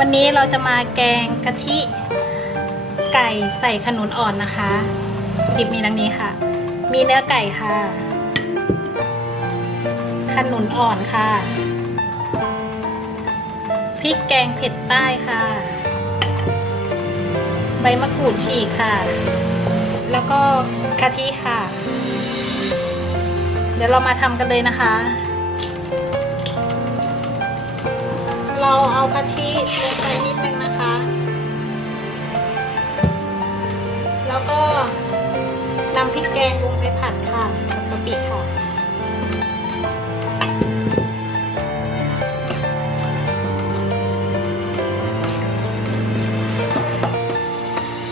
วันนี้เราจะมาแกงกะทิ ไก่ใส่ขนุนอ่อนนะคะ ดิบมีดังนี้ค่ะ มีเนื้อไก่ค่ะ ขนุนอ่อนค่ะ พริกแกงเผ็ดใต้ค่ะ ใบมะกรูดฉีกค่ะ แล้วก็กะทิค่ะ เดี๋ยวเรามาทำกันเลยนะคะ เราเอากะทิลงไปนิดนึงนะคะ แล้วก็นำพริกแกงลงไปผัดค่ะกับกะปิค่ะ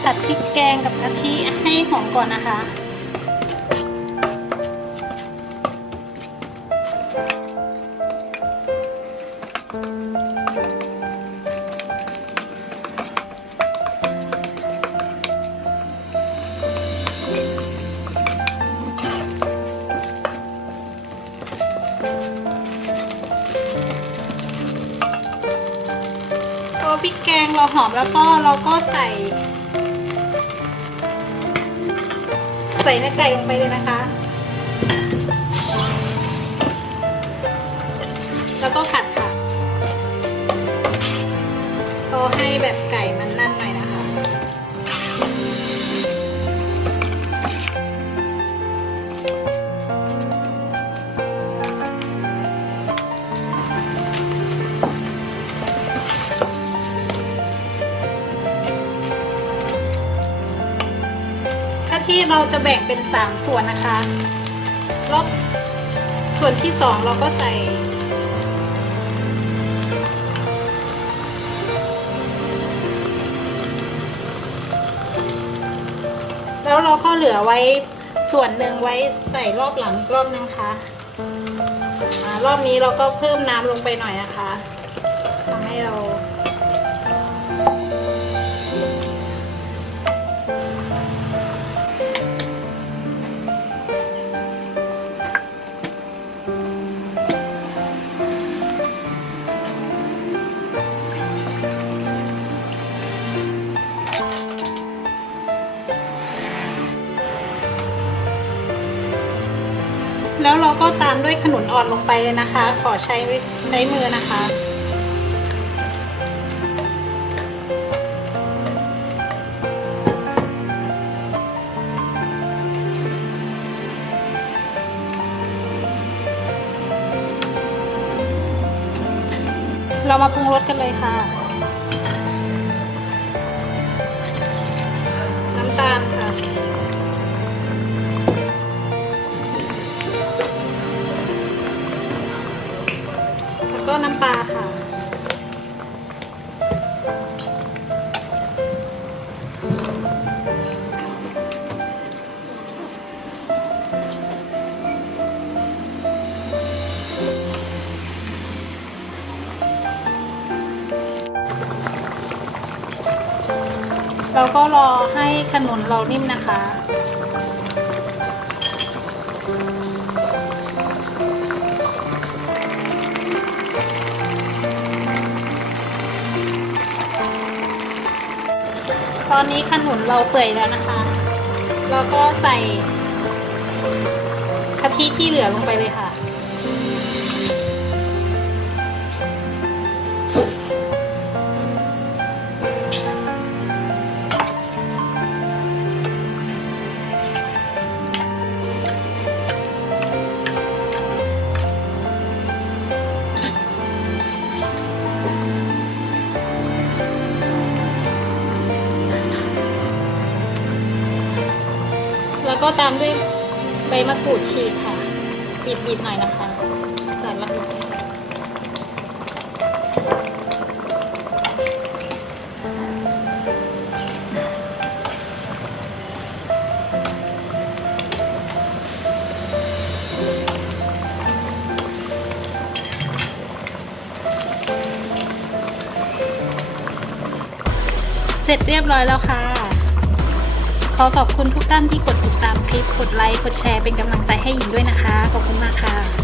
ผัดพริกแกงกับกะทิให้หอมก่อนนะคะ พอพริกแกงเราหอมแล้วก็เราก็ใส่ ใส่เนื้อไก่ลงไปเลยนะคะ แล้วก็ผัดค่ะพอให้แบบไก่ ที่เราจะแบ่งเป็นสามส่วนนะคะรอบส่วนที่สองเราก็ใส่ แล้วเราก็เหลือไว้ส่วนหนึ่งไว้ใส่รอบหลังรอบนึงค่ะรอบนี้เราก็เพิ่มน้ำลงไปหน่อยนะคะทำให้เรา แล้วเราก็ตามด้วยขนุนอ่อนลงไปเลยนะคะ ขอใช้ใช้มือนะคะ เรามาปรุงรสกันเลยค่ะ แล้วก็น้ำปลาค่ะ เราก็รอให้ขนุนเรานิ่มนะคะ ตอนนี้ขนุนเราเปื่อยแล้วนะคะ เราก็ใส่กะทิที่เหลือลงไปเลยค่ะ แล้วก็ตามด้วยใบมะกรูดฉีกค่ะบีบๆหน่อยนะคะใส่ละนิดเสร็จเรียบร้อยแล้วค่ะ ขอขอบคุณทุกท่านที่กดติดตามคลิป กดไลค์ กดแชร์เป็นกำลังใจให้หญิงด้วยนะคะ ขอบคุณมากค่ะ